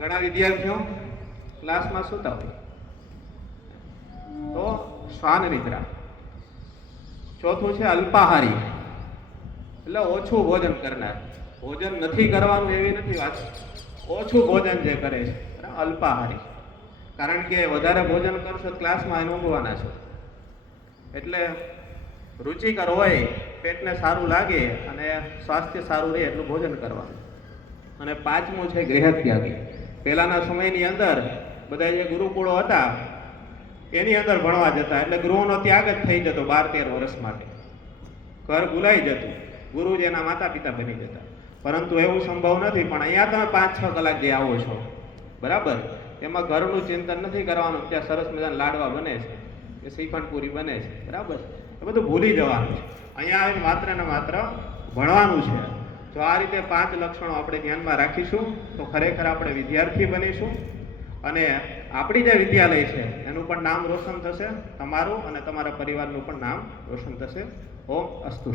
ઘણા વિદ્યાર્થીઓ ક્લાસમાં સૂતા હોય તો શ્વાન નિદ્રા. ચોથું છે અલ્પાહારી, એટલે ઓછું ભોજન કરનાર. ભોજન નથી કરવાનું એવી નથી વાત, ઓછું ભોજન જે કરે છે અલ્પાહારી. કારણ કે વધારે ભોજન કરશો ક્લાસમાં એને ઊંઘવાના છો, એટલે રુચિકર હોય, પેટને સારું લાગે અને સ્વાસ્થ્ય સારું રહે એટલું ભોજન કરવાનું. અને પાંચમું છે ગૃહત્યાગી. પહેલાના સમયની અંદર બધા જે ગુરુકુળો હતા એની અંદર ભણવા જતા, એટલે ગૃહનો ત્યાગ જ થઈ જતો 12-13 વર્ષ માટે. ઘર ભૂલાઈ જતું, ગુરુ જ એના માતા પિતા બની જતા. પરંતુ એવું સંભવ નથી. પણ અહીંયા તમે 5-6 કલાક જે આવો છો બરાબર, એમાં ઘરનું ચિંતન નથી કરવાનું. ત્યાં સરસ મજાના લાડવા બને છે, એ શ્રીખંડપુરી બને છે બરાબર, એ બધું ભૂલી જવાનું છે. અહીંયા આવીને માત્ર ને માત્ર ભણવાનું છે. જો આ રીતે 5 લક્ષણો આપણે ધ્યાનમાં રાખીશું તો ખરેખર આપણે વિદ્યાર્થી બનીશું અને આપણી જે વિદ્યાલય છે એનું પણ નામ રોશન થશે, તમારું અને તમારા પરિવારનું પણ નામ રોશન થશે. ઓમ અસ્તુ.